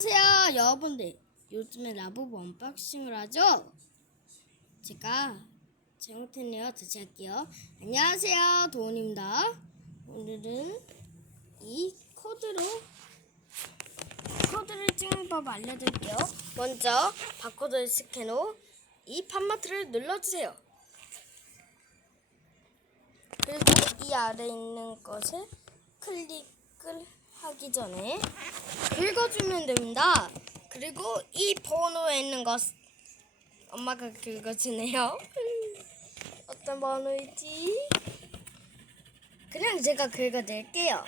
안녕하세요 여러분들. 요즘에 라부부 언박싱을 하죠? 제가 잘못했네요. 다시 할게요. 안녕하세요 도훈입니다. 오늘은 이 코드로 코드를 찍는 법 알려드릴게요. 먼저 바코드를 스캔 후이 판마트를 눌러주세요. 그리고 이 아래 있는 것을 클릭을 하기 전에 긁어주면 됩니다. 그리고 이 번호에 있는 것 엄마가 긁어주네요. 어떤 번호이지? 그냥 제가 긁어드릴게요.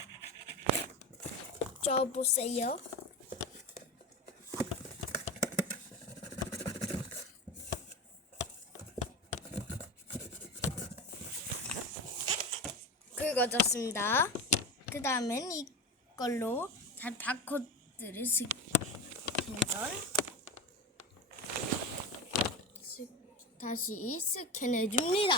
저 보세요. 긁어졌습니다. 그 다음엔 이 걸로 잘 바코드를 스캔전 스- 다시 스캔해 줍니다.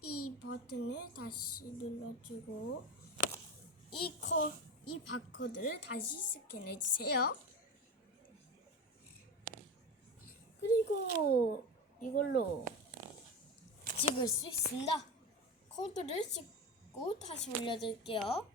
이 버튼을 다시 눌러주고 이 코, 이 바코드를 다시 스캔해 주세요. 그리고 이걸로 찍을 수 있습니다. 코드를 찍고 다시 올려드릴게요.